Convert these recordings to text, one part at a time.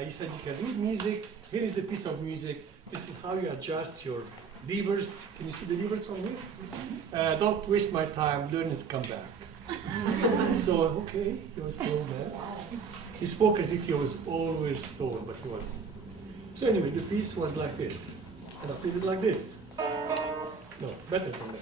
He said you can read music. Here is the piece of music. This is how you adjust your levers. Can you see the levers from here? Don't waste my time. Learn it. Come back. So okay, he was so mad. He spoke as if he was always stoned, but he wasn't. So anyway, the piece was like this, and I played it like this. No, better than that.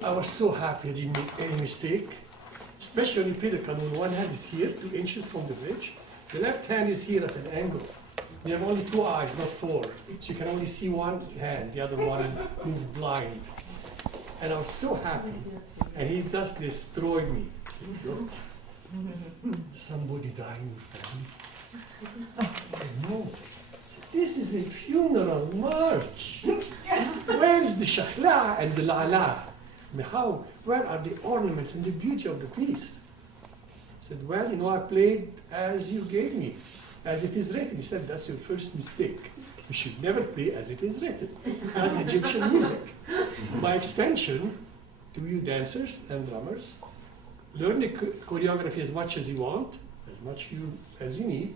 I was so happy I didn't make any mistake. Especially when you play the canon, one hand is here, 2 inches from the bridge. The left hand is here at an angle. You have only 2 eyes, not 4. So you can only see one hand, the other one move blind. And I was so happy. And he just destroyed me. Somebody dying. I said, no. This is a funeral march. Where's the shakhla and the la'la? Where are the ornaments and the beauty of the piece? I said, well, I played as you gave me, as it is written. He said, that's your first mistake. You should never play as it is written, as Egyptian music. By extension, to you dancers and drummers, learn the choreography as much as you want, as much as you need,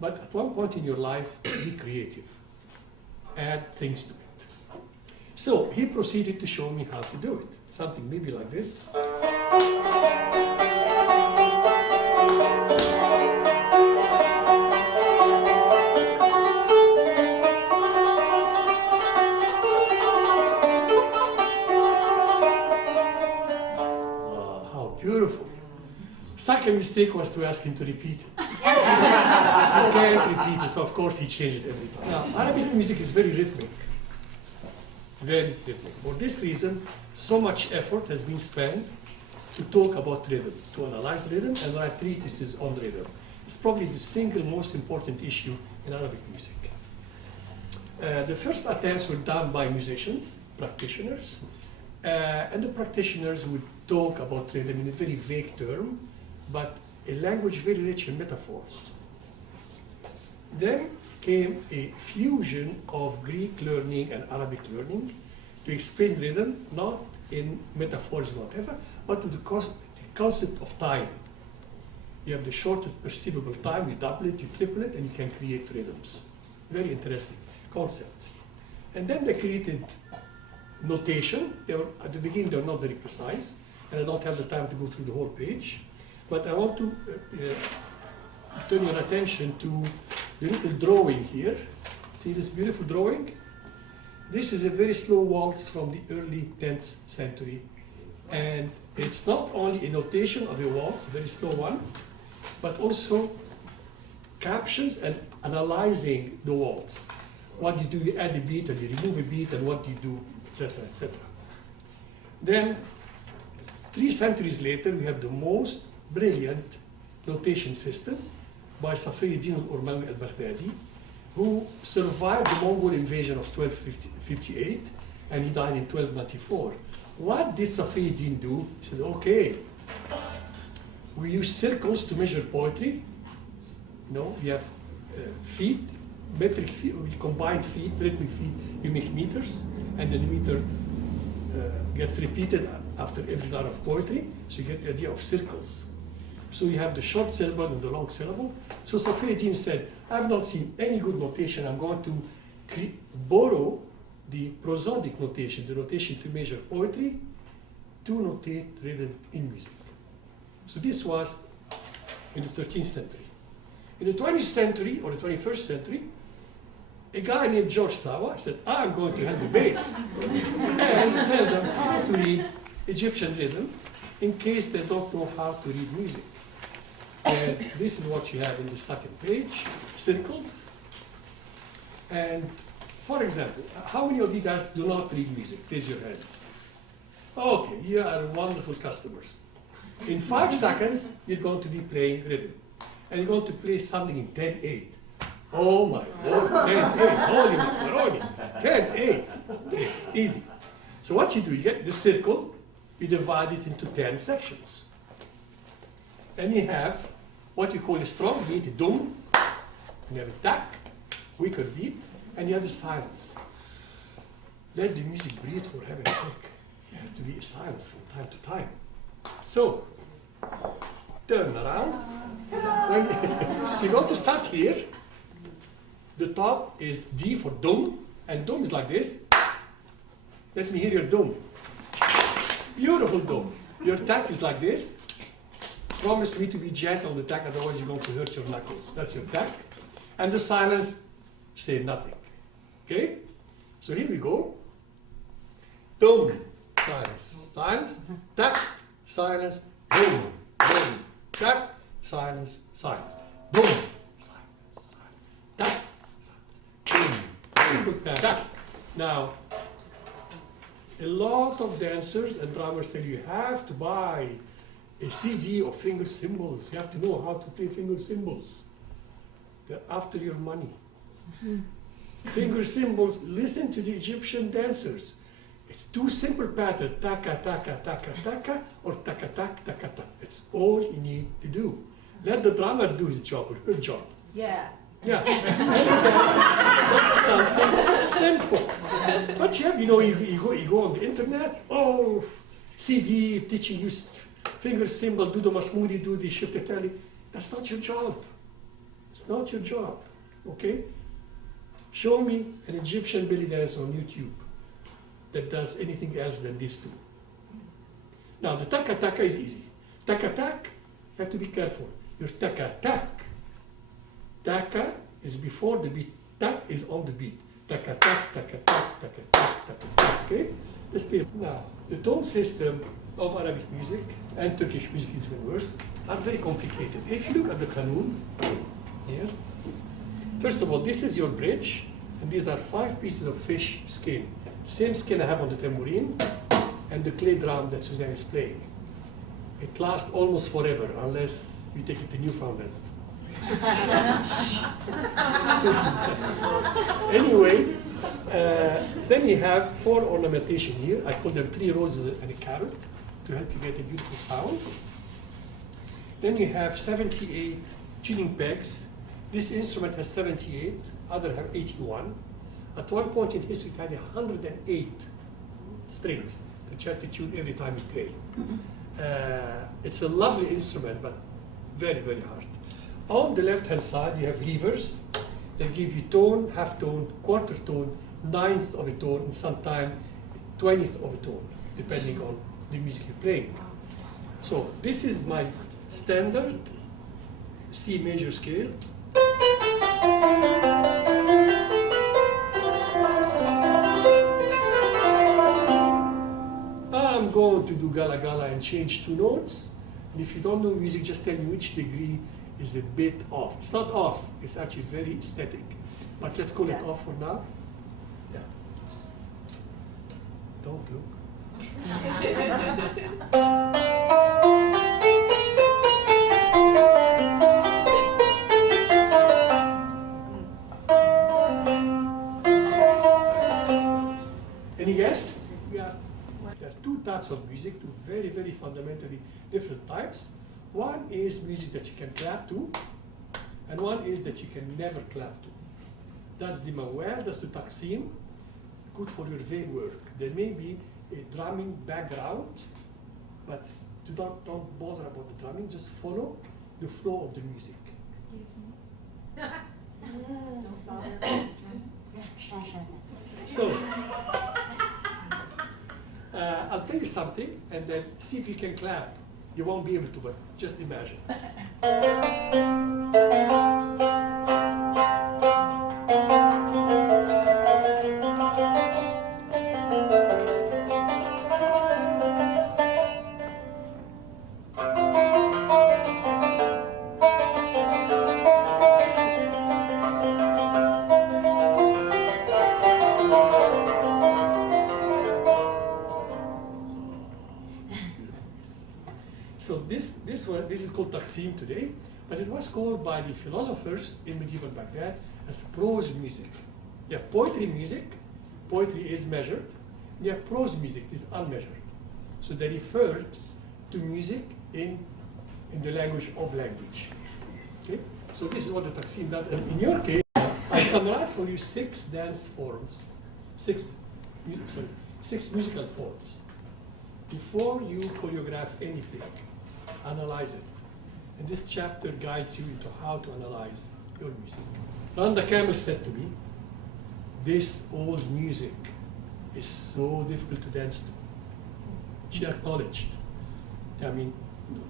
but at one point in your life, be creative. Add things to it. So he proceeded to show me how to do it. Something maybe like this. How beautiful. Second mistake was to ask him to repeat it. You can't repeat it, so of course he changed it every time. Now, Arabic music is very rhythmic. Very rhythmic. For this reason, so much effort has been spent to talk about rhythm, to analyze rhythm and write treatises on rhythm. It's probably the single most important issue in Arabic music. The first attempts were done by musicians, practitioners, and the practitioners would talk about rhythm in a very vague term, but a language very rich in metaphors. Then came a fusion of Greek learning and Arabic learning to explain rhythm, not in metaphors or whatever, but with the concept of time. You have the shortest perceivable time, you double it, you triple it, and you can create rhythms. Very interesting concept. And then they created notation. At the beginning, they were not very precise, and I don't have the time to go through the whole page, but I want to turn your attention to the little drawing here. See this beautiful drawing? This is a very slow waltz from the early 10th century. And it's not only a notation of a waltz, a very slow one, but also captions and analyzing the waltz. What do you do? You add a beat and you remove a beat, and what do you do, etc., etc. Then, 3 centuries later, we have the most brilliant notation system by Safiuddin al-Urmani al-Baghdadi, who survived the Mongol invasion of 1258, and he died in 1294. What did Safiuddin do? He said, okay, we use circles to measure poetry. You have feet, metric feet, we combine feet, rhythmic feet, you make meters, and then the meter gets repeated after every line of poetry, so you get the idea of circles. So you have the short syllable and the long syllable. So Safiuddin said, I've not seen any good notation. I'm going to borrow the prosodic notation, the notation to measure poetry, to notate rhythm in music. So this was in the 13th century. In the 20th century, or the 21st century, a guy named Джордж Савва said, I'm going to help the babes and tell them how to read Egyptian rhythm in case they don't know how to read music. And this is what you have in the second page, circles. And for example, how many of you guys do not read music? Raise your hand. Okay, you are wonderful customers. In 5 seconds, you're going to be playing rhythm. And you're going to play something in 10-8. Oh my Lord, 10-8, holy macaroni, 10-8. Okay, easy. So what you do, you get the circle, you divide it into 10 sections. And you have what we call a strong beat, a dum. You have a tak, weaker beat, and you have a silence. Let the music breathe, for heaven's sake. There has to be a silence from time to time. So, turn around. So you want to start here. The top is D for dum, and dum is like this. Let me hear your dum. Beautiful dum. Your tak is like this. Promise me to be gentle on the tak, otherwise you're going to hurt your knuckles. That's your tak. And the silence, say nothing. Okay? So here we go. Dum, silence, silence, tak, silence, dum, dum, tak, silence, silence, dum, silence, silence, tak, silence, dum, tak. Now, a lot of dancers and drummers tell you have to buy a CD of finger cymbals. You have to know how to play finger cymbals. They're after your money. Finger cymbals, listen to the Egyptian dancers. It's two simple patterns, taka, taka, taka, taka, or taka, tak, taka, tak. That's all you need to do. Let the drummer do his job or her job. Yeah. Yeah, that's something simple. But you have, you go on the internet, CD teaching you finger symbol, do the masmoudi, do the shift tally. That's not your job. It's not your job, okay? Show me an Egyptian belly dance on YouTube that does anything else than these two. Now the taka taka is easy. Taka tak, you have to be careful. Your taka tak. Taka is before the beat. Tak is on the beat. Taka tak, taka tak, taka tak, taka tak. Okay? Let's play it. Now, the tone system of Arabic music and Turkish music is even worse, are very complicated. If you look at the kanun here, first of all, this is your bridge, and these are 5 pieces of fish skin. Same skin I have on the tambourine and the clay drum that Suzanne is playing. It lasts almost forever unless we take it to Newfoundland. Anyway, then you have 4 ornamentation here. I call them 3 roses and a carrot to help you get a beautiful sound. Then you have 78 tuning pegs. This instrument has 78, other have 81. At one point in history, it had 108 strings that you had to tune every time you play. It's a lovely instrument, but very, very hard. On the left-hand side, you have levers that give you tone, half tone, quarter tone, 1/9 of a tone, and sometimes 20th of a tone, depending on the music you're playing. So this is my standard C major scale. I'm going to do gala gala and change 2 notes. And if you don't know music, just tell me which degree is a bit off. It's not off, it's actually very aesthetic. But let's call it off for now. Yeah. Don't look. Any guess? Yeah. There are 2 types of music, 2 very, very fundamentally different types. One is music that you can clap to, and one is that you can never clap to. That's the mawal, that's the taksim, good for your vein work. There may be a drumming background, but don't bother about the drumming, just follow the flow of the music. Excuse me. Don't bother. So, I'll tell you something, and then see if you can clap. You won't be able to, but just imagine. This is called taksim today, but it was called by the philosophers in medieval Baghdad as prose music. You have poetry music, poetry is measured, and you have prose music, is unmeasured. So they referred to music in the language of language. Okay? So this is what the Taksim does. And in your case, I summarize for you 6 dance forms, 6 musical forms. Before you choreograph anything, analyze it. And this chapter guides you into how to analyze your music. Randa Kamel said to me, this old music is so difficult to dance to. She acknowledged. I mean,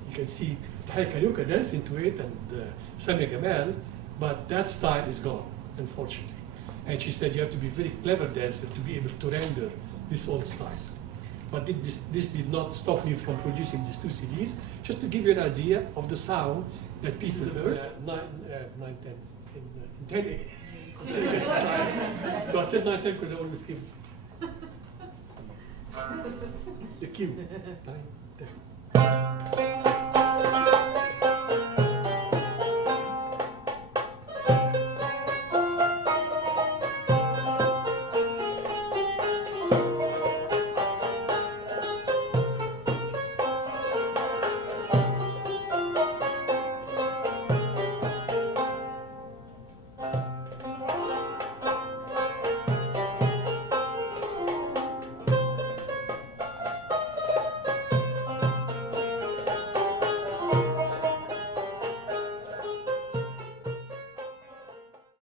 you can see Kayuka dancing to it and Samia Gamal, but that style is gone, unfortunately. And she said you have to be a very clever dancer to be able to render this old style. But this did not stop me from producing these 2 CDs, just to give you an idea of the sound that pieces of earth, 9, 10, in 10 No, I said 9, 10 because I always give the cue. 9, 10.